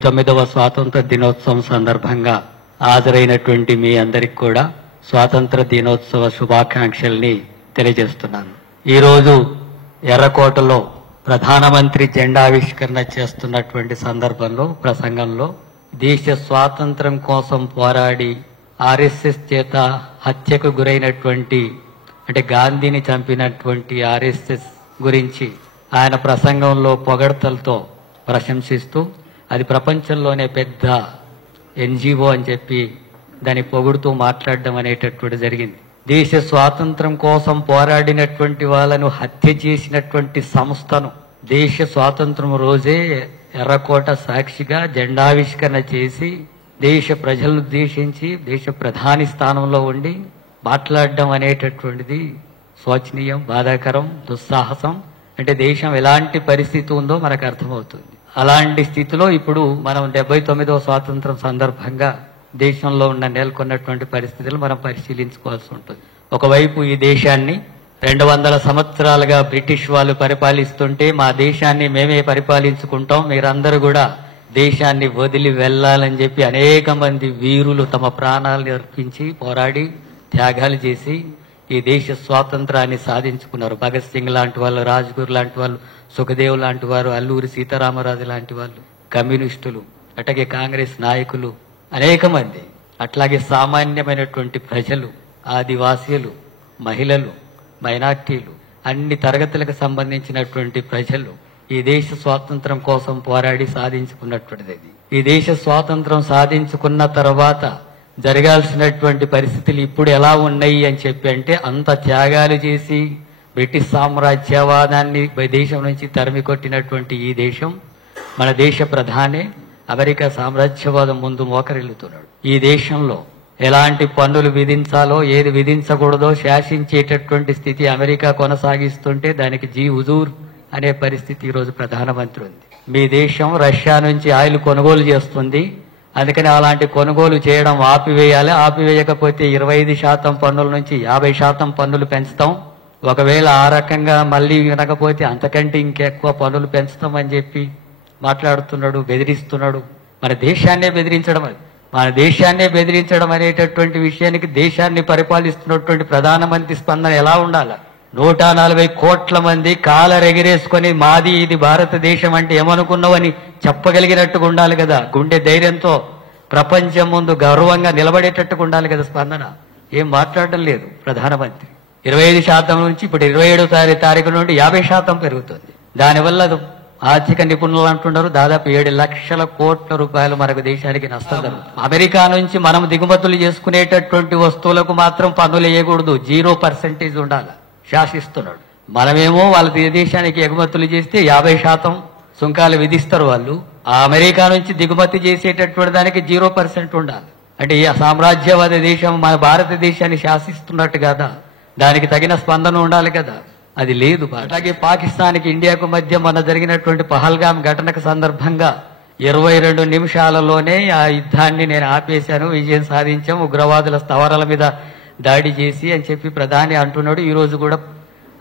9వ స్వాతంత్ర దినోత్సవం సందర్భంగా హాజరైనటువంటి మీ అందరికి కూడా స్వాతంత్ర దినోత్సవ శుభాకాంక్షల్ని తెలియజేస్తున్నాను. ఈరోజు ఎర్రకోటలో ప్రధానమంత్రి జెండావిష్కరణ చేస్తున్నటువంటి సందర్భంలో ప్రసంగంలో దేశ స్వాతంత్రం కోసం పోరాడి ఆర్ఎస్ఎస్ చేత హత్యకు గురైనటువంటి అంటే గాంధీని చంపినటువంటి ఆర్ఎస్ఎస్ గురించి ఆయన ప్రసంగంలో పొగడ్తలతో ప్రశంసిస్తూ అది ప్రపంచంలోనే పెద్ద ఎన్జిఓ అని చెప్పి దాన్ని పొగుడుతూ మాట్లాడడం అనేటటువంటి జరిగింది. దేశ స్వాతంత్రం కోసం పోరాడినటువంటి వాళ్ళను హత్య చేసినటువంటి సంస్థను దేశ స్వాతంత్రం రోజే ఎర్రకోట సాక్షిగా జెండావిష్కరణ చేసి దేశ ప్రజలను ఉద్దేశించి దేశ ప్రధాని స్థానంలో ఉండి మాట్లాడడం అనేటటువంటిది శోచనీయం, బాధాకరం, దుస్సాహసం. అంటే దేశం ఎలాంటి పరిస్థితి ఉందో మనకు అర్థమవుతుంది. అలాంటి స్థితిలో ఇప్పుడు మనం 79వ స్వాతంత్రం సందర్భంగా దేశంలో ఉన్న నెలకొన్నటువంటి పరిస్థితులు మనం పరిశీలించుకోవాల్సి ఉంటుంది. ఒకవైపు ఈ దేశాన్ని 200 సంవత్సరాలుగా బ్రిటిష్ వాళ్ళు పరిపాలిస్తుంటే మా దేశాన్ని మేమే పరిపాలించుకుంటాం, మీరందరూ కూడా దేశాన్ని వదిలి వెళ్లాలని చెప్పి అనేక మంది వీరులు తమ ప్రాణాలను అర్పించి పోరాడి త్యాగాలు చేసి ఈ దేశ స్వాతంత్రాన్ని సాధించుకున్నారు. భగత్ సింగ్ లాంటి వాళ్ళు, రాజ్గురు లాంటి వాళ్ళు, సుఖదేవ్ లాంటి వారు, అల్లూరి సీతారామరాజు లాంటి వాళ్ళు, కమ్యూనిస్టులు, అట్లాగే కాంగ్రెస్ నాయకులు అనేక మంది, అట్లాగే సామాన్యమైనటువంటి ప్రజలు, ఆదివాసీలు, మహిళలు, మైనార్టీలు, అన్ని తరగతులకు సంబంధించినటువంటి ప్రజలు ఈ దేశ స్వాతంత్రం కోసం పోరాడి సాధించుకున్నటువంటిది. ఈ దేశ స్వాతంత్రం సాధించుకున్న తర్వాత జరగాల్సినటువంటి పరిస్థితులు ఇప్పుడు ఎలా ఉన్నాయి అని చెప్పి అంటే అంత త్యాగాలు చేసి బ్రిటిష్ సామ్రాజ్యవాదాన్ని దేశం నుంచి తరిమి కొట్టినటువంటి ఈ దేశం, మన దేశ ప్రధాని అమెరికా సామ్రాజ్యవాదం ముందు మోకరిల్లుతున్నాడు. ఈ దేశంలో ఎలాంటి పన్నులు విధించాలో ఏది విధించకూడదో శాసించేటటువంటి స్థితి అమెరికా కొనసాగిస్తుంటే దానికి జీ హుజూర్ అనే పరిస్థితి ఈరోజు ప్రధానమంత్రి ఉంది. మీ దేశం రష్యా నుంచి ఆయిల్ కొనుగోలు చేస్తుంది, అందుకని అలాంటి కొనుగోలు చేయడం ఆపివేయాలి, ఆపివేయకపోతే 25% పన్నుల నుంచి 50% పన్నులు పెంచుతాం, ఒకవేళ ఆ రకంగా మళ్ళీ వినకపోతే అంతకంటే ఇంకెక్కువ పన్నులు పెంచుతామని చెప్పి మాట్లాడుతున్నాడు, బెదిరిస్తున్నాడు. మన దేశాన్నే బెదిరించడం అనేటటువంటి విషయానికి దేశాన్ని పరిపాలిస్తున్నటువంటి ప్రధానమంత్రి స్పందన ఎలా ఉండాలి? 140 కోట్ల మంది కాలరెగిరేసుకొని మాది ఇది భారతదేశం అంటే ఏమనుకున్నావని చెప్పగలిగినట్టుగా ఉండాలి కదా. గుండె ధైర్యంతో ప్రపంచం ముందు గర్వంగా నిలబడేటట్టుగా ఉండాలి కదా స్పందన. ఏం మాట్లాడడం లేదు ప్రధానమంత్రి. 25% నుంచి ఇప్పుడు 27వ తారీఖు నుండి 50% పెరుగుతుంది. దానివల్ల ఆర్థిక నిపుణులు అంటున్నారు దాదాపు 7 లక్షల కోట్ల రూపాయలు మనకు దేశానికి నష్టం జరుగుతుంది. అమెరికా నుంచి మనం దిగుమతులు చేసుకునేటటువంటి వస్తువులకు మాత్రం పన్నులు వేయకూడదు, 0% ఉండాలి శాసిస్తున్నాడు. మనమేమో వాళ్ళ దేశానికి ఎగుమతులు చేస్తే 50% సుంకాలు విధిస్తారు వాళ్ళు. ఆ అమెరికా నుంచి దిగుమతి చేసేటటువంటి దానికి 0% ఉండాలి. అంటే ఈ సామ్రాజ్యవాద దేశం మన భారతదేశాన్ని శాసిస్తున్నట్టు కదా, దానికి తగిన స్పందన ఉండాలి కదా, అది లేదు. అలాగే పాకిస్తాన్కి ఇండియాకు మధ్య మన జరిగినటువంటి పహల్గాం ఘటనకు సందర్భంగా 22 నిమిషాలలోనే ఆ యుద్ధాన్ని నేను ఆపేశాను, విజయం సాధించాం, ఉగ్రవాదుల స్థావరాల మీద దాడి చేసి అని చెప్పి ప్రధాని అంటున్నాడు. ఈ రోజు కూడా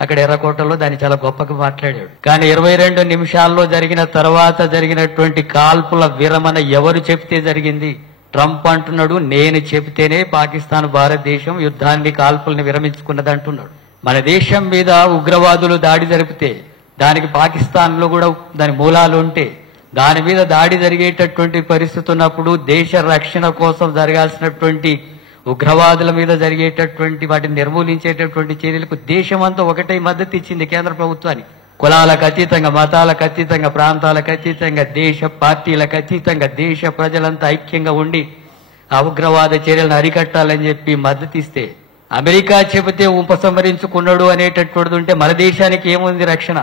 అక్కడ ఎర్రకోటలో దాన్ని చాలా గొప్పగా మాట్లాడాడు. కానీ 22 నిమిషాల్లో జరిగిన తర్వాత జరిగినటువంటి కాల్పుల విరమణ ఎవరు చెప్తే జరిగింది? ట్రంప్ అంటున్నాడు నేను చెప్తేనే పాకిస్తాన్ భారతదేశం యుద్ధాన్ని కాల్పుల్ని విరమించుకున్నది అంటున్నాడు. మన దేశం మీద ఉగ్రవాదులు దాడి జరిపితే దానికి పాకిస్తాన్ లో కూడా దాని మూలాలు ఉంటే దాని మీద దాడి జరిగేటటువంటి పరిస్థితి ఉన్నప్పుడు దేశ రక్షణ కోసం జరగాల్సినటువంటి ఉగ్రవాదుల మీద జరిగేటటువంటి వాటిని నిర్మూలించేటటువంటి చర్యలకు దేశమంతా ఒకటే మద్దతు ఇచ్చింది కేంద్ర ప్రభుత్వానికి. కులాలకు అతీతంగా, మతాలకు అతీతంగా, ప్రాంతాలకు అతీతంగా, దేశ పార్టీలకు అతీతంగా దేశ ప్రజలంతా ఐక్యంగా ఉండి ఆ ఉగ్రవాద చర్యలను అరికట్టాలని చెప్పి మద్దతు ఇస్తే అమెరికా చెబితే ఉపసంహరించుకున్నాడు అనేటటువంటిది ఉంటే మన దేశానికి ఏముంది రక్షణ?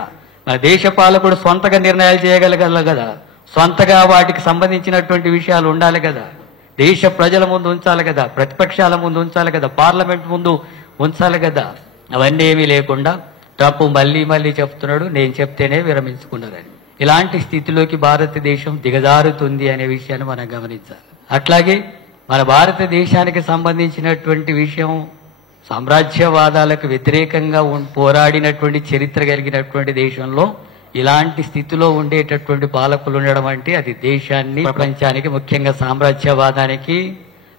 మన దేశ పాలకుడు సొంతగా నిర్ణయాలు చేయగలగల కదా, సొంతగా వాటికి సంబంధించినటువంటి విషయాలు ఉండాలి కదా, దేశ ప్రజల ముందు ఉంచాలి కదా, ప్రతిపక్షాల ముందు ఉంచాలి కదా, పార్లమెంట్ ముందు ఉంచాలి కదా. అవన్నీ ఏమీ లేకుండా ట్రంప్ మళ్ళీ చెప్తున్నాడు నేను చెప్తేనే విరమించుకున్నారని. ఇలాంటి స్థితిలోకి భారతదేశం దిగజారుతుంది అనే విషయాన్ని మనం గమనించాలి. అట్లాగే మన భారతదేశానికి సంబంధించినటువంటి విషయం సామ్రాజ్యవాదాలకు వ్యతిరేకంగా పోరాడినటువంటి చరిత్ర కలిగినటువంటి దేశంలో ఇలాంటి స్థితిలో ఉండేటటువంటి పాలకులు ఉండడం అంటే అది దేశాన్ని ప్రపంచానికి ముఖ్యంగా సామ్రాజ్యవాదానికి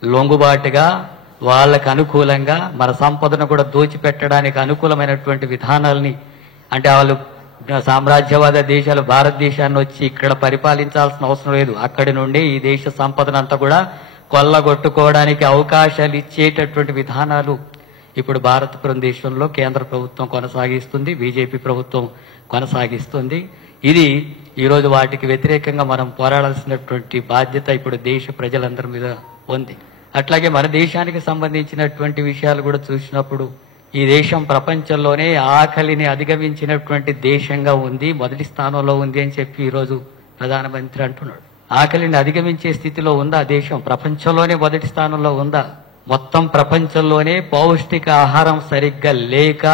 లొంగుబాటుగా వాళ్ళకు అనుకూలంగా మన సంపదను కూడా దోచిపెట్టడానికి అనుకూలమైనటువంటి విధానాల్ని అంటే వాళ్ళు సామ్రాజ్యవాద దేశాలు భారతదేశాన్ని వచ్చి ఇక్కడ పరిపాలించాల్సిన అవసరం లేదు. అక్కడి నుండి ఈ దేశ సంపదనంతా కూడా కొల్లగొట్టుకోవడానికి అవకాశాలు ఇచ్చేటటువంటి విధానాలు ఇప్పుడు భారతదేశంలో కేంద్ర ప్రభుత్వం కొనసాగిస్తుంది, బీజేపీ ప్రభుత్వం కొనసాగిస్తుంది. ఇది ఈరోజు వాటికి వ్యతిరేకంగా మనం పోరాడాల్సినటువంటి బాధ్యత ఇప్పుడు దేశ ప్రజలందరి మీద ఉంది. అట్లాగే మన దేశానికి సంబంధించినటువంటి విషయాలు కూడా చూసినప్పుడు ఈ దేశం ప్రపంచంలోనే ఆకలిని అధిగమించినటువంటి దేశంగా ఉంది, మొదటి స్థానంలో ఉంది అని చెప్పి ఈరోజు ప్రధానమంత్రి అంటున్నాడు. ఆకలిని అధిగమించే స్థితిలో ఉందా దేశం? ప్రపంచంలోనే మొదటి స్థానంలో ఉందా? మొత్తం ప్రపంచంలోనే పౌష్టిక ఆహారం సరిగ్గా లేక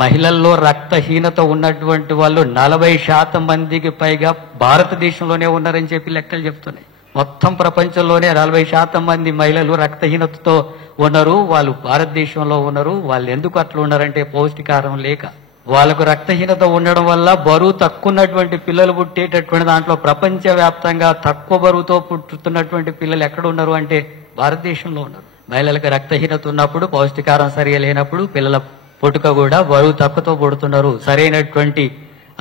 మహిళల్లో రక్తహీనత ఉన్నటువంటి వాళ్ళు 40% మందికి పైగా భారతదేశంలోనే ఉన్నారని చెప్పి లెక్కలు చెప్తున్నాయి. మొత్తం ప్రపంచంలోనే 40% మంది మహిళలు రక్తహీనతతో ఉన్నారు, వాళ్ళు భారతదేశంలో ఉన్నారు. వాళ్ళు ఎందుకు అట్లా ఉన్నారంటే పౌష్టికాహారం లేక. వాళ్ళకు రక్తహీనత ఉండడం వల్ల బరువు తక్కువ ఉన్నటువంటి పిల్లలు పుట్టేటటువంటి దాంట్లో ప్రపంచవ్యాప్తంగా తక్కువ బరువుతో పుట్టుతున్నటువంటి పిల్లలు ఎక్కడ ఉన్నారు అంటే భారతదేశంలో ఉన్నారు. మహిళలకు రక్తహీనత ఉన్నప్పుడు, పౌష్టికాహారం సరిగా లేనప్పుడు పిల్లల పుట్టుక కూడా బరువు తక్కువతో పుడుతున్నారు, సరైనటువంటి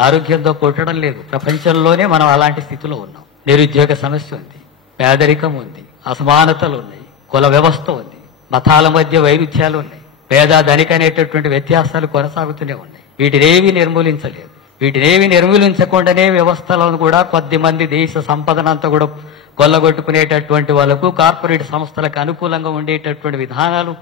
ఆరోగ్యంతో పుట్టడం లేదు. ప్రపంచంలోనే మనం అలాంటి స్థితిలో ఉన్నాం. నిరుద్యోగ సమస్య ఉంది, పేదరికం ఉంది, అసమానతలు ఉన్నాయి, కుల వ్యవస్థ ఉంది, మతాల మధ్య వైరుధ్యాలు ఉన్నాయి, పేద ధనిక అనేటటువంటి వ్యత్యాసాలు కొనసాగుతూనే ఉన్నాయి. వీటినేవి నిర్మూలించలేదు. వీటినేవి నిర్మూలించకుండానే వ్యవస్థలను కూడా కొద్ది మంది దేశ సంపదనంతా కూడా కొల్లగొట్టుకునేటటువంటి వాళ్ళకు కార్పొరేట్ సంస్థలకు అనుకూలంగా ఉండేటటువంటి విధానాలు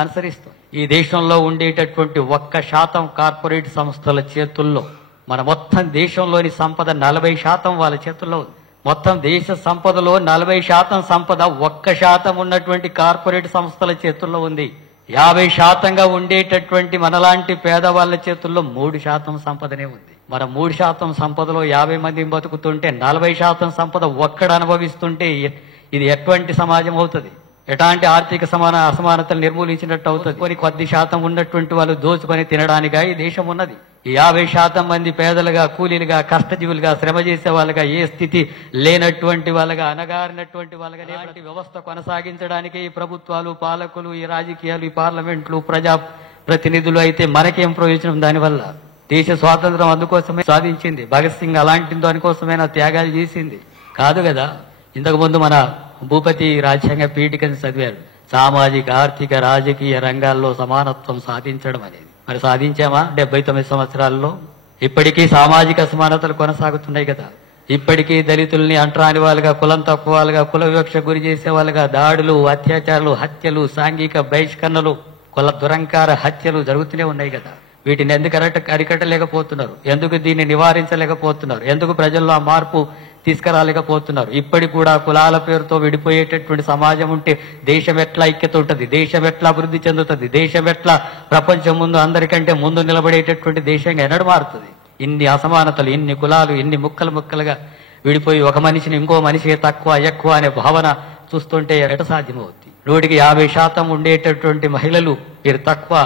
అనుసరిస్తాం. ఈ దేశంలో ఉండేటటువంటి 1% కార్పొరేట్ సంస్థల చేతుల్లో మన మొత్తం దేశంలోని సంపద 40% వాళ్ళ చేతుల్లో ఉంది. మొత్తం దేశ సంపదలో 40% సంపద 1% ఉన్నటువంటి కార్పొరేట్ సంస్థల చేతుల్లో ఉంది. 50%గా ఉండేటటువంటి మనలాంటి పేదవాళ్ల చేతుల్లో 3% సంపదనే ఉంది. మన 3% సంపదలో 50 మంది బతుకుతుంటే 40% సంపద ఒక్కడ అనుభవిస్తుంటే ఇది ఎటువంటి సమాజం అవుతుంది? ఎలాంటి ఆర్థిక అసమానతలు నిర్మూలించినట్టు అవుతుంది? కొద్ది శాతం ఉన్నటువంటి వాళ్ళు దోచుకొని తినడానిగా ఈ దేశం ఉన్నది. ఈ 50% మంది పేదలుగా, కూలీలుగా, కష్టజీవులుగా, శ్రమ చేసే వాళ్ళగా, ఏ స్థితి లేనటువంటి వాళ్ళగా, అనగారినటువంటి వాళ్ళగా ఇలాంటి వ్యవస్థ కొనసాగించడానికి ఈ ప్రభుత్వాలు, పాలకులు, ఈ రాజకీయాలు, ఈ పార్లమెంట్లు, ప్రజా ప్రతినిధులు అయితే మనకేం ప్రయోజనం దానివల్ల? దేశ స్వాతంత్రం అందుకోసమే సాధించింది. భగత్ సింగ్ అలాంటి దానికోసమైనా త్యాగాలు చేసింది కాదు కదా. ఇంతకుముందు మన భూపతి రాజ్యాంగ పీఠికను చదివారు, సామాజిక, ఆర్థిక, రాజకీయ రంగాల్లో సమానత్వం సాధించడం అనేది. మరి సాధించామా 79 సంవత్సరాల్లో? ఇప్పటికీ సామాజిక అసమానతలు కొనసాగుతున్నాయి కదా. ఇప్పటికీ దళితుల్ని అంటరాని వాళ్ళుగా, కులం తక్కువ వాళ్ళుగా, కుల వివక్ష గురి చేసే వాళ్ళుగా దాడులు, అత్యాచారాలు, హత్యలు, సాంఘిక బహిష్కరణలు, కుల దురంకార హత్యలు జరుగుతూనే ఉన్నాయి కదా. వీటిని ఎందుకు అరికట్టలేకపోతున్నారు? ఎందుకు దీన్ని నివారించలేకపోతున్నారు? ఎందుకు ప్రజల్లో ఆ మార్పు తీసుకురాలేకపోతున్నారు? ఇప్పటికి కూడా కులాల పేరుతో విడిపోయేటటువంటి సమాజం ఉంటే దేశం ఎట్లా ఐక్యత ఉంటుంది? దేశం ఎట్లా అభివృద్ధి చెందుతుంది? దేశం ఎట్లా ప్రపంచం ముందు అందరికంటే ముందు నిలబడేటటువంటి దేశంగా ఎన్నడు మారుతుంది? ఇన్ని అసమానతలు, ఇన్ని కులాలు, ఇన్ని ముక్కలుగా విడిపోయి ఒక మనిషిని ఇంకో మనిషి తక్కువ ఎక్కువ అనే భావన చూస్తుంటే ఎట సాధ్యమవుతుంది? 100% ఉండేటటువంటి మహిళలు మీరు తక్కువ,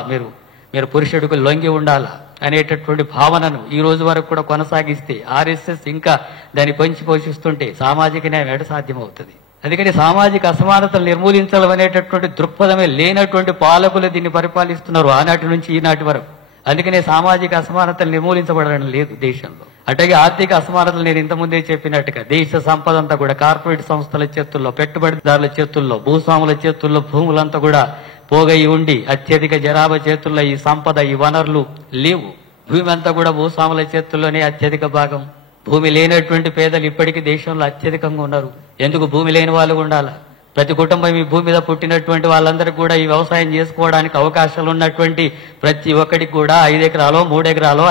మీరు పురుషుడికి లొంగి ఉండాలా అనేటటువంటి భావనను ఈ రోజు వరకు కూడా కొనసాగిస్తే, ఆర్ఎస్ఎస్ ఇంకా దాన్ని పెంచి పోషిస్తుంటే సామాజిక న్యాయం ఎట సాధ్యమవుతుంది? అందుకని సామాజిక అసమానతలు నిర్మూలించడం అనేటటువంటి దృక్పథమే లేనటువంటి పాలకులు దీన్ని పరిపాలిస్తున్నారు ఆనాటి నుంచి ఈనాటి వరకు. అందుకనే సామాజిక అసమానతలు నిర్మూలించబడడం లేదు దేశంలో. అట్లాగే ఆర్థిక అసమానతలు నేను ఇంతకుముందే చెప్పినట్టుగా దేశ సంపద అంతా కూడా కార్పొరేట్ సంస్థల చేతుల్లో, పెట్టుబడిదారుల చేతుల్లో, భూస్వాముల చేతుల్లో భూములంతా కూడా పోగయి ఉండి అత్యధిక జనాభా చేతుల్లో ఈ సంపద, ఈ వనరులు లేవు. భూమి అంతా కూడా భూస్వాముల చేతుల్లోనే అత్యధిక భాగం. భూమి లేనటువంటి పేదలు ఇప్పటికీ దేశంలో అత్యధికంగా ఉన్నారు. ఎందుకు భూమి లేని వాళ్ళు ఉండాలా? ప్రతి కుటుంబం ఈ భూమి మీద పుట్టినటువంటి వాళ్ళందరికీ కూడా ఈ వ్యవసాయం చేసుకోవడానికి అవకాశాలు ఉన్నటువంటి ప్రతి ఒక్కడికి కూడా 5 ఎకరాలో, 3 ఎకరాలో,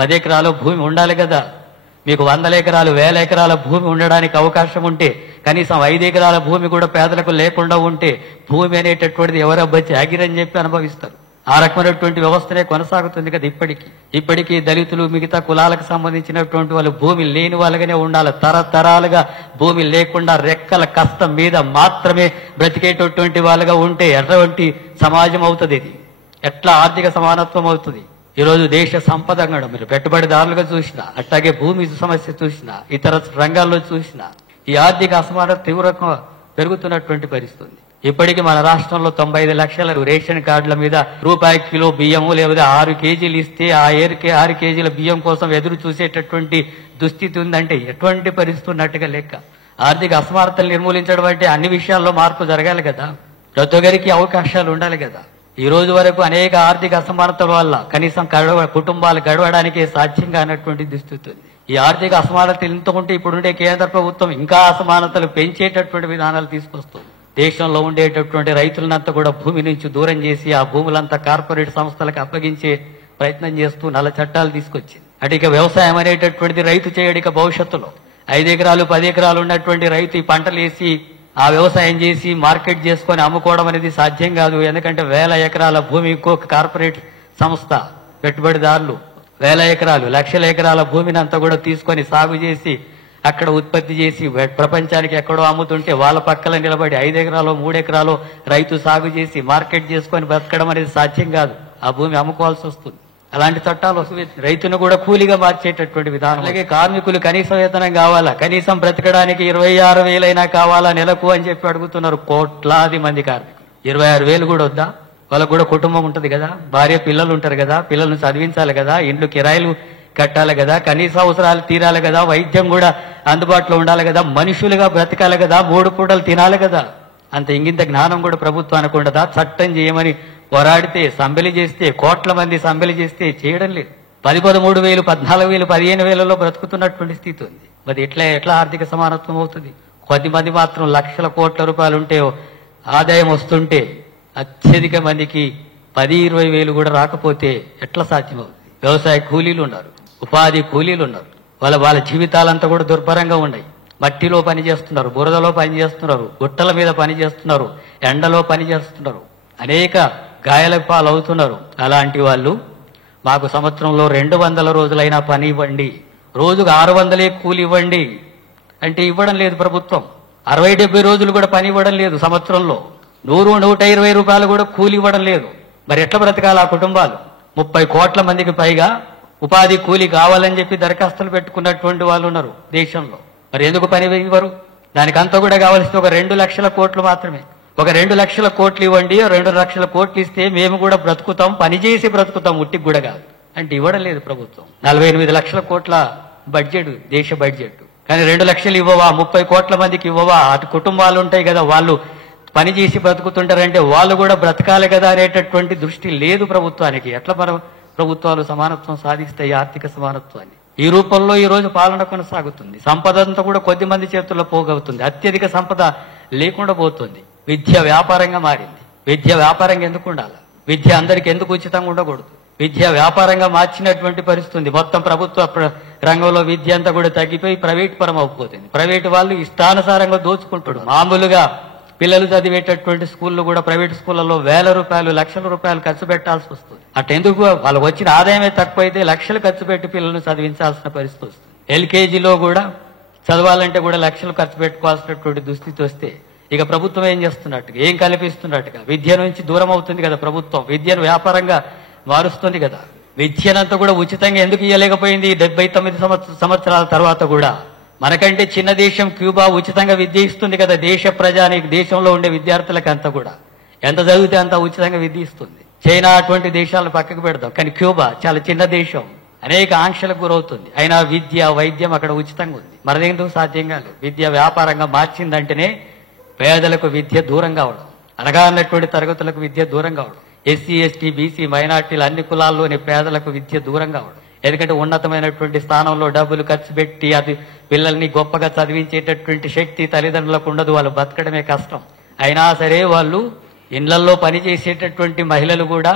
10 ఎకరాలో భూమి ఉండాలి కదా. మీకు 100 ఎకరాలు, 1000 ఎకరాల భూమి ఉండడానికి అవకాశం ఉంటే, కనీసం 5 ఎకరాల భూమి కూడా పేదలకు లేకుండా ఉంటే భూమి అనేటటువంటిది ఎవరబ్బచ్చి ఆగిరని చెప్పి అనుభవిస్తారు. ఆ రకమైనటువంటి వ్యవస్థనే కొనసాగుతుంది కదా ఇప్పటికీ దళితులు, మిగతా కులాలకు సంబంధించినటువంటి వాళ్ళు భూమి లేని వాళ్ళగానే ఉండాలి. తరతరాలుగా భూమి లేకుండా రెక్కల కష్టం మీద మాత్రమే బ్రతికేటటువంటి వాళ్ళగా ఉంటే ఎటువంటి సమాజం అవుతుంది? ఇది ఎట్లా ఆర్థిక సమానత్వం అవుతుంది? ఈరోజు దేశ సంపద కూడా మీరు పెట్టుబడిదారులుగా చూసినా, అట్లాగే భూమి సమస్య చూసినా, ఇతర రంగాల్లో చూసినా ఈ ఆర్థిక అసమానత తీవ్రంగా పెరుగుతున్నటువంటి పరిస్థితి. ఇప్పటికీ మన రాష్ట్రంలో 95 లక్షల రేషన్ కార్డుల మీద రూపాయి కిలో బియ్యము లేదా 6 కేజీలు ఇస్తే ఆ 6 కేజీల బియ్యం కోసం ఎదురు చూసేటటువంటి దుస్థితి ఉందంటే ఎటువంటి పరిస్థితి ఉన్నట్టుగా లెక్క. ఆర్థిక అసమానతలు నిర్మూలించడం అంటే అన్ని విషయాల్లో మార్పు జరగాలి కదా, ప్రతి ఒక్కరికి అవకాశాలు ఉండాలి కదా. ఈ రోజు వరకు అనేక ఆర్థిక అసమానతల వల్ల కనీసం కుటుంబాలు గడవడానికే సాధ్యం కానటువంటి దుస్థితి ఉంది. ఈ ఆర్థిక అసమానతలు ఇంత ఉంటే ఇప్పుడుండే కేంద్ర ప్రభుత్వం ఇంకా అసమానతలు పెంచేటటువంటి విధానాలు తీసుకొస్తుంది. దేశంలో ఉండేటటువంటి రైతులనంతా కూడా భూమి నుంచి దూరం చేసి ఆ భూములంతా కార్పొరేట్ సంస్థలకు అప్పగించే ప్రయత్నం చేస్తూ నల్ల చట్టాలు తీసుకొచ్చింది. అటు వ్యవసాయం అనేటటువంటిది రైతు చేయడిక భవిష్యత్తులో 5 ఎకరాలు 10 ఎకరాలు ఉన్నటువంటి రైతు ఈ పంటలు వేసి ఆ వ్యవసాయం చేసి మార్కెట్ చేసుకొని అమ్ముకోవడం అనేది సాధ్యం కాదు. ఎందుకంటే 1000 ఎకరాల భూమి ఇంకొక కార్పొరేట్ సంస్థ పెట్టుబడిదారులు 1000 ఎకరాలు 1,00,000 ఎకరాల భూమిని అంతా కూడా తీసుకొని సాగు చేసి అక్కడ ఉత్పత్తి చేసి ప్రపంచానికి ఎక్కడో అమ్ముతుంటే వాళ్ళ పక్కన నిలబడి 5 ఎకరాలు 3 ఎకరాలు రైతు సాగు చేసి మార్కెట్ చేసుకొని బతకడం అనేది సాధ్యం కాదు. ఆ భూమి అమ్ముకోవాల్సి వస్తుంది. అలాంటి చట్టాలు రైతును కూడా కూలీగా మార్చేటటువంటి విధానం. అలాగే కార్మికులు కనీస వేతనం కావాలా, కనీసం బ్రతకడానికి 26,000 కావాలా నెలకు అని చెప్పి అడుగుతున్నారు కోట్లాది మంది కార్మికులు. 26,000 కూడా వద్దా? వాళ్ళకు కూడా కుటుంబం ఉంటది కదా, భార్య పిల్లలు ఉంటారు కదా, పిల్లల్ని చదివించాలి కదా, ఇండ్లు కిరాయిలు కట్టాలి కదా, కనీస అవసరాలు తీరాలి కదా, వైద్యం కూడా అందుబాటులో ఉండాలి కదా, మనుషులుగా బ్రతకాలి కదా, 3 పూటలు తినాలి కదా. అంత ఇంగింత జ్ఞానం కూడా ప్రభుత్వానికి ఉండదా? చట్టం చేయమని పోరాడితే సంబలి చేస్తే కోట్ల మంది సంబలి చేస్తే చేయడం లేదు. 13,000 14,000 15,000లో బ్రతుకుతున్నటువంటి స్థితి ఉంది. మరి ఎట్లా ఆర్థిక సమానత్వం అవుతుంది? కొద్దిమంది మాత్రం లక్షల కోట్ల రూపాయలు ఉంటే ఆదాయం వస్తుంటే అత్యధిక మందికి 10-20,000 కూడా రాకపోతే ఎట్లా సాధ్యమవుతుంది? వ్యవసాయ కూలీలు ఉన్నారు, ఉపాధి కూలీలు ఉన్నారు, వాళ్ళ జీవితాలంతా కూడా దుర్భరంగా ఉన్నాయి. మట్టిలో పని చేస్తున్నారు, బురదలో పని చేస్తున్నారు, గుట్టల మీద పని చేస్తున్నారు, ఎండలో పని చేస్తున్నారు, అనేక గాయాల పాలవుతున్నారు. అలాంటి వాళ్ళు మాకు సంవత్సరంలో 200 రోజులైనా పని ఇవ్వండి, రోజుకు 600 కూలి ఇవ్వండి అంటే ఇవ్వడం లేదు ప్రభుత్వం. 60-70 రోజులు కూడా పని ఇవ్వడం లేదు. సంవత్సరంలో 100-120 రూపాయలు కూడా కూలి ఇవ్వడం లేదు. మరి ఎట్లా బ్రతకాలి ఆ కుటుంబాలు? 30 కోట్ల మందికి పైగా ఉపాధి కూలి కావాలని చెప్పి దరఖాస్తులు పెట్టుకున్నటువంటి వాళ్ళు ఉన్నారు దేశంలో. మరి ఎందుకు పని ఇవ్వరు? దానికంతా కూడా కావాల్సిన ఒక 2 లక్షల కోట్లు మాత్రమే. ఒక 2 లక్షల కోట్లు ఇవ్వండి, 2 లక్షల కోట్లు ఇస్తే మేము కూడా బ్రతుకుతాం, పని చేసి బ్రతుకుతాం, ఉట్టికి కూడా కాదు అంటే ఇవ్వడం లేదు ప్రభుత్వం. 48 లక్షల కోట్ల బడ్జెట్, దేశ బడ్జెట్, కానీ 2 లక్షలు ఇవ్వవా? 30 కోట్ల మందికి ఇవ్వవా? అటు కుటుంబాలు ఉంటాయి కదా, వాళ్ళు పని చేసి బ్రతుకుతుంటారంటే వాళ్ళు కూడా బ్రతకాలి కదా అనేటటువంటి దృష్టి లేదు ప్రభుత్వానికి. ఎట్లా మన ప్రభుత్వాలు సమానత్వం సాధిస్తాయి ఆర్థిక సమానత్వాన్ని? ఈ రూపంలో ఈ రోజు పాలన కొనసాగుతుంది. సంపద అంతా కూడా కొద్ది మంది చేతుల్లో పోగవుతుంది. అత్యధిక సంపద లేకుండా పోతుంది. విద్య వ్యాపారంగా మారింది. విద్య వ్యాపారంగా ఎందుకు ఉండాలి? విద్య అందరికి ఎందుకు ఉచితంగా ఉండకూడదు? విద్య వ్యాపారంగా మార్చినటువంటి పరిస్థితి. మొత్తం ప్రభుత్వ రంగంలో విద్య అంతా కూడా తగ్గిపోయి ప్రైవేట్ పరం అయిపోతుంది. ప్రైవేట్ వాళ్ళు ఇష్టానుసారంగా దోచుకుంటాడు. మామూలుగా పిల్లలు చదివేటటువంటి స్కూళ్ళు కూడా ప్రైవేట్ స్కూళ్లలో 1,000 రూపాయలు 1,00,000 రూపాయలు ఖర్చు పెట్టాల్సి వస్తుంది. అటెందుకు? వాళ్ళకి వచ్చిన ఆదాయమే తక్కువైతే లక్షలు ఖర్చు పెట్టి పిల్లలను చదివించాల్సిన పరిస్థితి వస్తుంది. ఎల్కేజీలో కూడా చదవాలంటే కూడా లక్షలు ఖర్చు పెట్టుకోవాల్సినటువంటి దుస్థితి వస్తే ఇక ప్రభుత్వం ఏం చేస్తున్నట్టుగా, ఏం కల్పిస్తున్నట్టుగా? విద్య నుంచి దూరం అవుతుంది కదా ప్రభుత్వం, విద్యను వ్యాపారంగా మారుస్తుంది కదా. విద్యనంతా కూడా ఉచితంగా ఎందుకు ఇవ్వలేకపోయింది 79 సంవత్సరాల తర్వాత కూడా? మనకంటే చిన్న దేశం క్యూబా ఉచితంగా విద్య ఇస్తుంది కదా దేశంలో ఉండే విద్యార్థులకు అంతా కూడా. ఎంత చదివితే అంత ఉచితంగా విద్య ఇస్తుంది. చైనా అటువంటి దేశాలను పక్కకు పెడదాం, కానీ క్యూబా చాలా చిన్న దేశం, అనేక ఆంక్షలకు గురవుతుంది. అయినా విద్య వైద్యం అక్కడ ఉచితంగా ఉంది. మరెందుకు సాధ్యం కాదు? విద్య వ్యాపారంగా మార్చిందంటేనే పేదలకు విద్య దూరం కావడం, అనగా అన్నటువంటి తరగతులకు విద్య దూరం కావడం, ఎస్సీ ఎస్టీ బీసీ మైనార్టీలు అన్ని కులాల్లోని పేదలకు విద్య దూరం కావడం. ఎందుకంటే ఉన్నతమైనటువంటి స్థానంలో డబ్బులు ఖర్చు పెట్టి అది పిల్లల్ని గొప్పగా చదివించేటటువంటి శక్తి తల్లిదండ్రులకు ఉండదు. వాళ్ళు బతకడమే కష్టం. అయినా సరే వాళ్ళు ఇళ్లల్లో పనిచేసేటటువంటి మహిళలు కూడా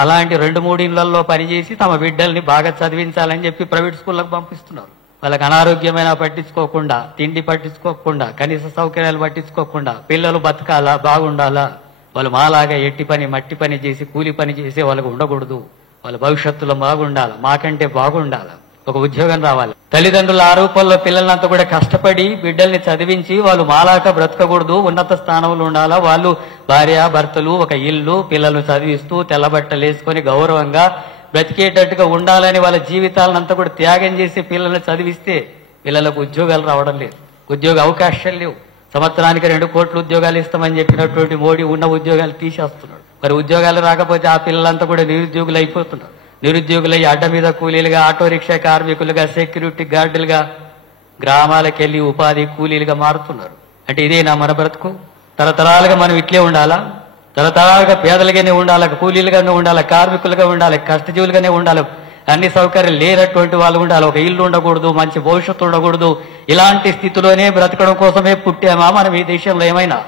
అలాంటి 2-3 ఇళ్లలో పనిచేసి తమ బిడ్డల్ని బాగా చదివించాలని చెప్పి ప్రైవేట్ స్కూళ్ళకు పంపిస్తున్నారు. వాళ్ళకి అనారోగ్యమైన పట్టించుకోకుండా, తిండి పట్టించుకోకుండా, కనీస సౌకర్యాలు పట్టించుకోకుండా పిల్లలు బతకాలా, బాగుండాలా? వాళ్ళు మాలాగా ఎట్టి పని మట్టి పని చేసి కూలి పని చేసి వాళ్ళకు ఉండకూడదు. వాళ్ళ భవిష్యత్తులో బాగుండాలి, మాకంటే బాగుండాలి, ఒక ఉద్యోగం రావాలి. తల్లిదండ్రుల ఆరోపణలో పిల్లలంతా కూడా కష్టపడి బిడ్డల్ని చదివించి వాళ్ళు మాలాక బ్రతకకూడదు, ఉన్నత స్థానంలో ఉండాలా. వాళ్ళు భార్య భర్తలు ఒక ఇల్లు, పిల్లలు చదివిస్తూ తెల్లబట్టలు వేసుకొని గౌరవంగా బ్రతికేటట్టుగా ఉండాలని వాళ్ళ జీవితాలనంతా కూడా త్యాగం చేసి పిల్లల్ని చదివిస్తే పిల్లలకు ఉద్యోగాలు రావడం లేదు, ఉద్యోగ అవకాశాలు లేవు. సంవత్సరానికి 2 కోట్ల ఉద్యోగాలు ఇస్తామని చెప్పినటువంటి మోడీ ఉన్న ఉద్యోగాలు తీసేస్తున్నాడు. మరి ఉద్యోగాలు రాకపోతే ఆ పిల్లలంతా కూడా నిరుద్యోగులు అయిపోతున్నారు. నిరుద్యోగులై అడ్డ మీద కూలీలుగా, ఆటో రిక్షా కార్మికులుగా, సెక్యూరిటీ గార్డులుగా, గ్రామాలకు వెళ్లి ఉపాధి కూలీలుగా మారుతున్నారు. అంటే ఇదేనా మన బ్రతుకు? తరతరాలుగా మనం ఇట్లే ఉండాలా? తరతరాలుగా పేదలుగానే ఉండాలి, కూలీలుగానే ఉండాలి, కార్మికులుగా ఉండాలి, కష్టజీవులుగానే ఉండాలి, అన్ని సౌకర్యాలు లేనటువంటి వాళ్ళు ఉండాలి, ఒక ఇల్లు ఉండకూడదు, మంచి భవిష్యత్తు ఉండకూడదు. ఇలాంటి స్థితిలోనే బ్రతకడం కోసమే పుట్టామా మనం ఈ దేశంలో? ఏమైనా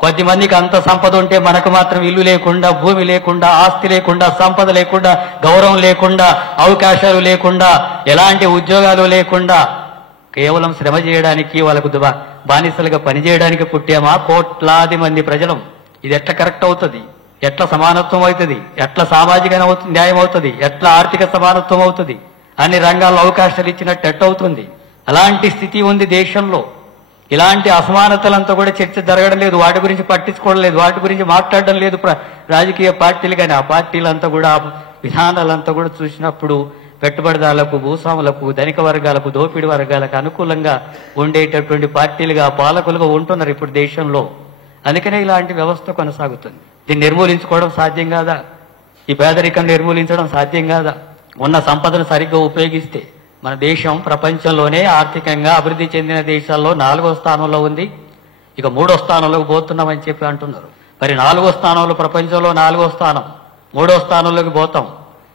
కొద్దిమందికి అంత సంపద ఉంటే మనకు మాత్రం ఇల్లు లేకుండా, భూమి లేకుండా, ఆస్తి లేకుండా, సంపద లేకుండా, గౌరవం లేకుండా, అవకాశాలు లేకుండా, ఎలాంటి ఉద్యోగాలు లేకుండా, కేవలం శ్రమ చేయడానికి, వాళ్ళకు బానిసలుగా పనిచేయడానికి పుట్టామా కోట్లాది మంది ప్రజలం? ఇది ఎట్లా కరెక్ట్ అవుతుంది? ఎట్లా సమానత్వం అవుతుంది? ఎట్లా సామాజిక న్యాయం అవుతుంది? ఎట్లా ఆర్థిక సమానత్వం అవుతుంది? అన్ని రంగాల్లో అవకాశాలు ఇచ్చినట్టు ఎట్టవుతుంది? అలాంటి స్థితి ఉంది దేశంలో. ఇలాంటి అసమానతలంతా కూడా చర్చ జరగడం లేదు, వాటి గురించి పట్టించుకోవడం లేదు, వాటి గురించి మాట్లాడడం లేదు రాజకీయ పార్టీలు. కానీ ఆ పార్టీలంతా కూడా, విధానాలంతా కూడా చూసినప్పుడు పెట్టుబడిదారులకు, భూస్వాములకు, ధనిక వర్గాలకు, దోపిడీ వర్గాలకు అనుకూలంగా ఉండేటటువంటి పార్టీలుగా, పాలకులుగా ఉంటున్నారు ఇప్పుడు దేశంలో. అందుకనే ఇలాంటి వ్యవస్థ కొనసాగుతుంది. దీన్ని నిర్మూలించుకోవడం సాధ్యం కాదా? ఈ పేదరికం నిర్మూలించడం సాధ్యం కాదా? ఉన్న సంపదను సరిగ్గా ఉపయోగిస్తే మన దేశం ప్రపంచంలోనే ఆర్థికంగా అభివృద్ధి చెందిన దేశాల్లో 4వ స్థానంలో ఉంది. ఇక 3వ స్థానంలోకి పోతున్నామని చెప్పి అంటున్నారు. మరి 4వ స్థానంలో, ప్రపంచంలో 4వ స్థానం, 3వ స్థానంలోకి పోతాం.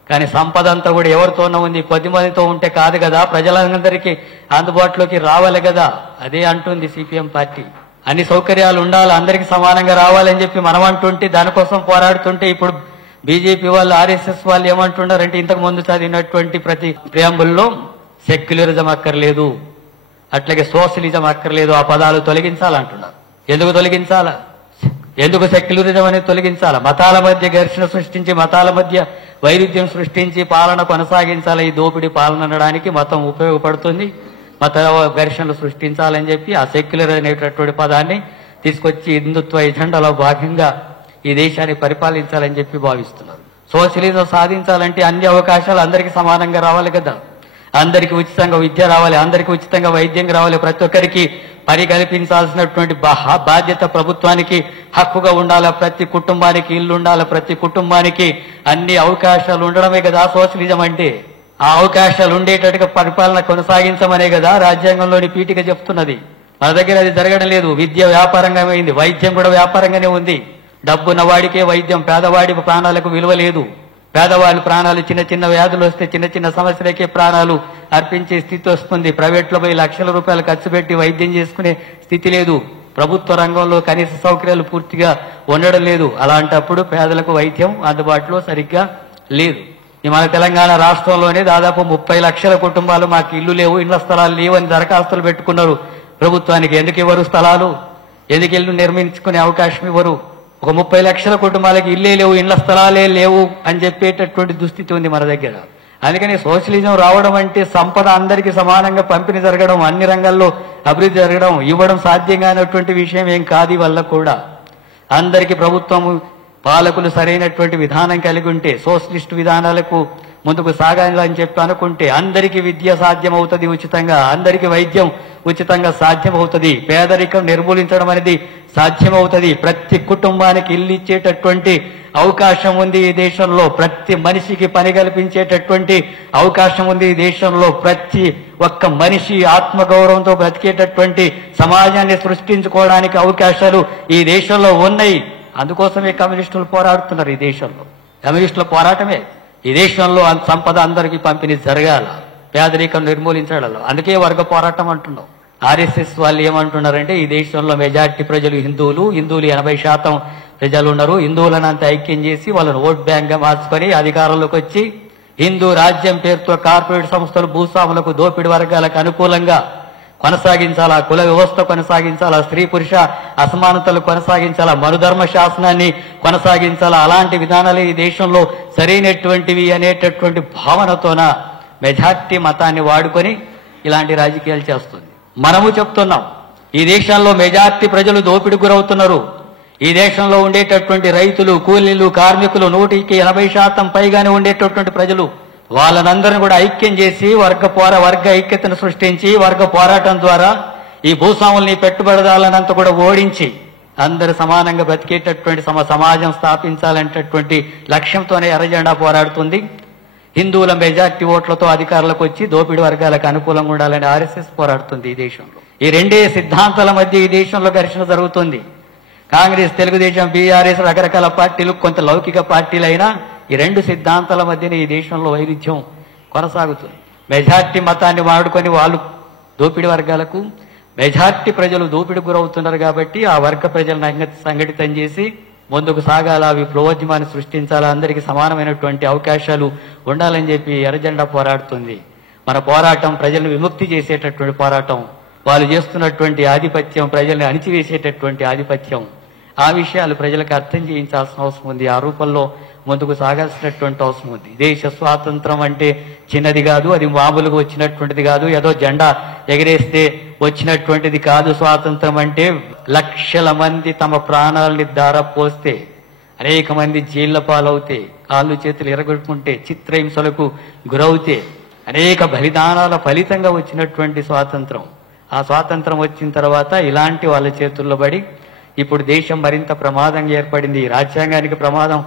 కానీ సంపద అంతా కూడా ఎవరితోనో ఉంది, కొద్ది మందితో ఉంటే కాదు కదా, ప్రజలందరికీ అందుబాటులోకి రావాలి కదా. అదే అంటుంది సిపిఎం పార్టీ. అన్ని సౌకర్యాలు ఉండాలి, అందరికీ సమానంగా రావాలని చెప్పి మనం అంటుంటే, దానికోసం పోరాడుతుంటే, ఇప్పుడు బీజేపీ వాళ్ళు, ఆర్ఎస్ఎస్ వాళ్ళు ఏమంటున్నారంటే, ఇంతకు ముందు చదివినటువంటి ప్రతి ప్రియాంబుల్లో సెక్యులరిజం అక్కర్లేదు, అట్లాగే సోషలిజం అక్కర్లేదు, ఆ పదాలు తొలగించాలంటున్నారు. ఎందుకు తొలగించాలా? ఎందుకు సెక్యులరిజం అనేది తొలగించాలా? మతాల మధ్య ఘర్షణ సృష్టించి, మతాల మధ్య వైరుధ్యం సృష్టించి పాలన కొనసాగించాలి. ఈ దోపిడీ పాలన అనడానికి మతం ఉపయోగపడుతుంది. మత ఘర్షణలు సృష్టించాలని చెప్పి ఆ సెక్యులర్ అనేటటువంటి పదాన్ని తీసుకొచ్చి హిందుత్వ ఎజెండాలో భాగంగా ఈ దేశాన్ని పరిపాలించాలని చెప్పి భావిస్తున్నారు. సోషలిజం సాధించాలంటే అన్ని అవకాశాలు అందరికీ సమానంగా రావాలి కదా. అందరికీ ఉచితంగా విద్య రావాలి, అందరికీ ఉచితంగా వైద్యం రావాలి, ప్రతి ఒక్కరికి పని కల్పించాల్సినటువంటి బాధ్యత ప్రభుత్వానికి హక్కుగా ఉండాలి, ప్రతి కుటుంబానికి ఇల్లు ఉండాలి, ప్రతి కుటుంబానికి అన్ని అవకాశాలు ఉండడమే కదా సోషలిజం అంటే. ఆ అవకాశాలు ఉండేటట్టుగా పరిపాలన కొనసాగించమనే కదా రాజ్యాంగంలోని పీఠిక చెప్తున్నది. మన దగ్గర అది జరగడం లేదు. విద్య వ్యాపారంగా అయింది, వైద్యం కూడా వ్యాపారంగానే ఉంది. డబ్బున్న వాడికే వైద్యం, పేదవాడి ప్రాణాలకు విలువ లేదు. పేదవాళ్ళ ప్రాణాలు, చిన్న చిన్న వ్యాధులు వస్తే చిన్న చిన్న సమస్యలకే ప్రాణాలు అర్పించే స్థితి వస్తుంది. ప్రైవేట్లో పోయి లక్షల రూపాయలు ఖర్చు పెట్టి వైద్యం చేసుకునే స్థితి లేదు. ప్రభుత్వ రంగంలో కనీస సౌకర్యాలు పూర్తిగా ఉండడం లేదు. అలాంటప్పుడు పేదలకు వైద్యం అందుబాటులో సరిగ్గా లేదు. మన తెలంగాణ రాష్ట్రంలోనే దాదాపు 30 లక్షల కుటుంబాలు మాకు ఇల్లు లేవు, ఇళ్ల స్థలాలు లేవు అని దరఖాస్తులు పెట్టుకున్నారు ప్రభుత్వానికి. ఎందుకు ఇవ్వరు స్థలాలు? ఎందుకు ఇల్లు నిర్మించుకునే అవకాశం ఇవ్వరు? ఒక 30 లక్షల కుటుంబాలకి ఇల్లే లేవు, ఇళ్ల స్థలాలే లేవు అని చెప్పేటటువంటి దుస్థితి ఉంది మన దగ్గర. అందుకని సోషలిజం రావడం అంటే సంపద అందరికీ సమానంగా పంపిణీ జరగడం, అన్ని రంగాల్లో అభివృద్ధి జరగడం, ఇవ్వడం సాధ్యం కానటువంటి విషయం ఏం కాదు. వల్ల కూడా అందరికీ ప్రభుత్వం, పాలకులు సరైనటువంటి విధానం కలిగి ఉంటే, సోషలిస్ట్ విధానాలకు ముందుకు సాగాలి అని చెప్పి అనుకుంటే అందరికీ విద్య సాధ్యం అవుతుంది ఉచితంగా, అందరికీ వైద్యం ఉచితంగా సాధ్యం అవుతుంది, పేదరికం నిర్మూలించడం అనేది సాధ్యం అవుతుంది, ప్రతి కుటుంబానికి ఇల్లు ఇచ్చేటటువంటి అవకాశం ఉంది ఈ దేశంలో, ప్రతి మనిషికి పని కల్పించేటటువంటి అవకాశం ఉంది ఈ దేశంలో, ప్రతి ఒక్క మనిషి ఆత్మగౌరవంతో బ్రతికేటటువంటి సమాజాన్ని సృష్టించుకోవడానికి అవకాశాలు ఈ దేశంలో ఉన్నాయి. అందుకోసమే కమ్యూనిస్టులు పోరాడుతున్నారు ఈ దేశంలో. కమ్యూనిస్టుల పోరాటమే ఈ దేశంలో సంపద అందరికీ పంపిణీ జరగాల, పేదరికం నిర్మూలించడాలి. అందుకే వర్గ పోరాటం అంటున్నాం. ఆర్ఎస్ఎస్ వాళ్ళు ఏమంటున్నారంటే, ఈ దేశంలో మెజార్టీ ప్రజలు హిందువులు 80% ప్రజలు ఉన్నారు. హిందువులను అంత ఐక్యం చేసి వాళ్ళని ఓట్ బ్యాంక్ గా మార్చుకొని అధికారంలోకి వచ్చి హిందూ రాజ్యం పేరుతో కార్పొరేట్ సంస్థలు భూస్వాములకు, దోపిడి వర్గాలకు అనుకూలంగా కొనసాగించాలా, కుల వ్యవస్థ కొనసాగించాలా, స్త్రీ పురుష అసమానతలు కొనసాగించాలా, మనుధర్మ శాసనాన్ని కొనసాగించాలా, అలాంటి విధానాలు ఈ దేశంలో సరైనటువంటివి అనేటటువంటి భావనతోన మెజార్టీ మతాన్ని వాడుకొని ఇలాంటి రాజకీయాలు చేస్తుంది. మనము చెప్తున్నాం, ఈ దేశంలో మెజార్టీ ప్రజలు దోపిడికి గురవుతున్నారు. ఈ దేశంలో ఉండేటటువంటి రైతులు, కూలీలు, కార్మికులు 180% పైగానే ఉండేటటువంటి ప్రజలు వాళ్ళనందరినీ కూడా ఐక్యం చేసి వర్గ ఐక్యతను సృష్టించి వర్గ పోరాటం ద్వారా ఈ భూస్వాముల్ని పెట్టుబడిదారులనంతా కూడా ఓడించి అందరు సమానంగా బతికేటటువంటి సమాజం స్థాపించాలనేటటువంటి లక్ష్యంతోనే ఎర్రజెండా పోరాడుతుంది. హిందువుల మెజార్టీ ఓట్లతో అధికారులకు వచ్చి దోపిడీ వర్గాలకు అనుకూలంగా ఉండాలని ఆర్ఎస్ఎస్ పోరాడుతుంది ఈ దేశంలో. ఈ రెండే సిద్ధాంతాల మధ్య ఈ దేశంలో ఘర్షణ జరుగుతుంది. కాంగ్రెస్, తెలుగుదేశం, బీఆర్ఎస్ రకరకాల పార్టీలు కొంత లౌకిక పార్టీలైనా ఈ రెండు సిద్ధాంతాల మధ్యన ఈ దేశంలో వైరుధ్యం కొనసాగుతుంది. మెజార్టీ మతాన్ని వాడుకొని వాళ్ళు దోపిడీ వర్గాలకు, మెజార్టీ ప్రజలు దోపిడీ గురవుతున్నారు కాబట్టి ఆ వర్గ ప్రజలను సంఘటితం చేసి ముందుకు సాగాల, విప్లవోద్యమాన్ని సృష్టించాలా, అందరికీ సమానమైనటువంటి అవకాశాలు ఉండాలని చెప్పి ఎర్రజెండా పోరాడుతుంది. మన పోరాటం ప్రజలను విముక్తి చేసేటటువంటి పోరాటం, వాళ్ళు చేస్తున్నటువంటి ఆధిపత్యం ప్రజల్ని అణిచివేసేటటువంటి ఆధిపత్యం, ఆ విషయాలు ప్రజలకు అర్థం చేయించాల్సిన అవసరం ఉంది. ఆ రూపంలో ముందుకు సాగాల్సినటువంటి అవసరం ఉంది. దేశ స్వాతంత్రం అంటే చిన్నది కాదు, అది మామూలుగా వచ్చినటువంటిది కాదు, ఏదో జెండా ఎగరేస్తే వచ్చినటువంటిది కాదు. స్వాతంత్రం అంటే లక్షల మంది తమ ప్రాణాలని ధారపోస్తే, అనేక మంది జైళ్ల పాలవుతే, కాళ్ళు చేతులు ఎరగొట్టుకుంటే, చిత్రహింసలకు గురవుతే, అనేక బలిదానాల ఫలితంగా వచ్చినటువంటి స్వాతంత్రం. ఆ స్వాతంత్రం వచ్చిన తర్వాత ఇలాంటి వాళ్ళ చేతుల్లో పడి ఇప్పుడు దేశం మరింత ప్రమాదంగా ఏర్పడింది. రాజ్యాంగానికి ప్రమాదం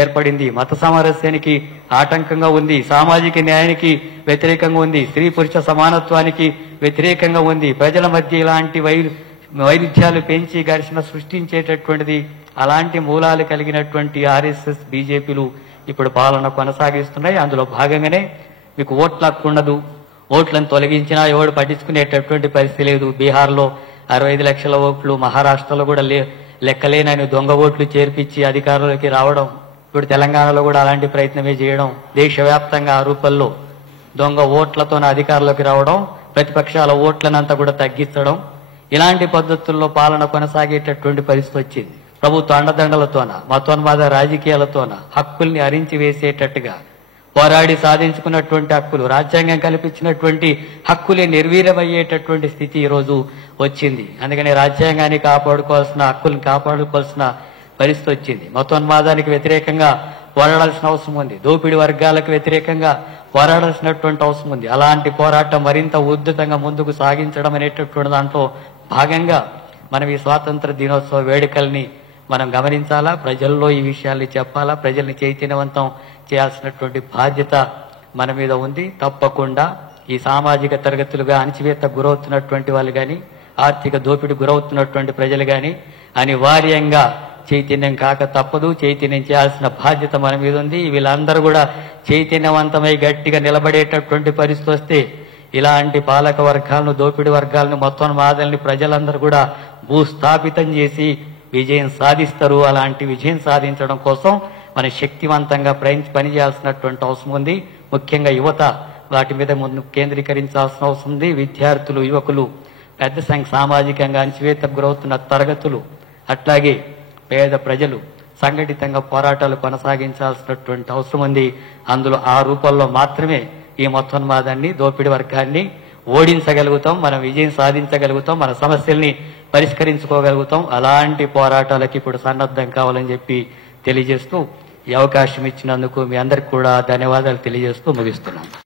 ఏర్పడింది, మత సామరస్యానికి ఆటంకంగా ఉంది, సామాజిక న్యాయానికి వ్యతిరేకంగా ఉంది, స్త్రీ పురుష సమానత్వానికి వ్యతిరేకంగా ఉంది. ప్రజల మధ్య ఇలాంటి వైరుధ్యాలు పెంచి ఘర్షణ సృష్టించేటటువంటిది. అలాంటి మూలాలు కలిగినటువంటి ఆర్ఎస్ఎస్, బీజేపీలు ఇప్పుడు పాలన కొనసాగిస్తున్నాయి. అందులో భాగంగానే మీకు ఓట్ల హక్కు ఉండదు, ఓట్లను తొలగించినా ఎవడు పట్టించుకునేటటువంటి పరిస్థితి లేదు. బీహార్లో 65 లక్షల ఓట్లు, మహారాష్ట్రలో కూడా లెక్కలేనని దొంగ ఓట్లు చేర్పించి అధికారంలోకి రావడం, ఇప్పుడు తెలంగాణలో కూడా అలాంటి ప్రయత్నమే చేయడం, దేశవ్యాప్తంగా ఆ రూపంలో దొంగ ఓట్లతోనే అధికారంలోకి రావడం, ప్రతిపక్షాల ఓట్లనంతా కూడా తగ్గించడం, ఇలాంటి పద్ధతుల్లో పాలన కొనసాగేటటువంటి పరిస్థితి వచ్చింది. ప్రభుత్వ అండదండలతోన, మతోన్మాద రాజకీయాలతోన హక్కుల్ని అరించి వేసేటట్టుగా పోరాడి సాధించుకున్నటువంటి హక్కులు, రాజ్యాంగం కల్పించినటువంటి హక్కులే నిర్వీర్యమయ్యేటటువంటి స్థితి ఈరోజు వచ్చింది. అందుకని రాజ్యాంగాన్ని కాపాడుకోవాల్సిన హక్కుల్ని కాపాడుకోవాల్సిన పరిస్థితి వచ్చింది. మతోన్మాదానికి వ్యతిరేకంగా పోరాడాల్సిన అవసరం ఉంది, దోపిడీ వర్గాలకు వ్యతిరేకంగా పోరాడాల్సినటువంటి అవసరం ఉంది. అలాంటి పోరాటం మరింత ఉద్ధృతంగా ముందుకు సాగించడం అనేటటువంటి దాంట్లో భాగంగా మనం ఈ స్వాతంత్ర దినోత్సవ వేడుకల్ని మనం గమనించాలా, ప్రజల్లో ఈ విషయాల్ని చెప్పాలా, ప్రజల్ని చైతన్యవంతం చేయాల్సినటువంటి బాధ్యత మన మీద ఉంది. తప్పకుండా ఈ సామాజిక తరగతులుగా అణచివేత గురవుతున్నటువంటి వాళ్ళు కానీ, ఆర్థిక దోపిడీ గురవుతున్నటువంటి ప్రజలు కానీ అనివార్యంగా చైతన్యం కాక తప్పదు. చైతన్యం చేయాల్సిన బాధ్యత మన మీద ఉంది. వీళ్ళందరూ కూడా చైతన్యవంతమై గట్టిగా నిలబడేటటువంటి పరిస్థితి వస్తే ఇలాంటి పాలక వర్గాలను, దోపిడీ వర్గాలను, మొత్తం ప్రజలందరూ కూడా భూస్థాపితం చేసి విజయం సాధిస్తారు. అలాంటి విజయం సాధించడం కోసం మన శక్తివంతంగా పనిచేయాల్సినటువంటి అవసరం ఉంది. ముఖ్యంగా యువత వాటి మీద ముందు కేంద్రీకరించాల్సిన అవసరం ఉంది. విద్యార్థులు, యువకులు, పెద్ద సంఖ్య సామాజికంగా అణచివేతకు గురవుతున్న తరగతులు, అట్లాగే పేద ప్రజలు సంఘటితంగా పోరాటాలు కొనసాగించాల్సినటువంటి అవసరం ఉంది. అందులో ఆ రూపంలో మాత్రమే ఈ మొత్తోన్మాదాన్ని, దోపిడీ వర్గాన్ని ఓడించగలుగుతాం, మనం విజయం సాధించగలుగుతాం, మన సమస్యల్ని పరిష్కరించుకోగలుగుతాం. అలాంటి పోరాటాలకి ఇప్పుడు సన్నద్ధం కావాలని చెప్పి తెలియజేస్తూ ఈ అవకాశం ఇచ్చినందుకు మీ అందరికి కూడా ధన్యవాదాలు తెలియజేస్తూ ముగిస్తున్నాను.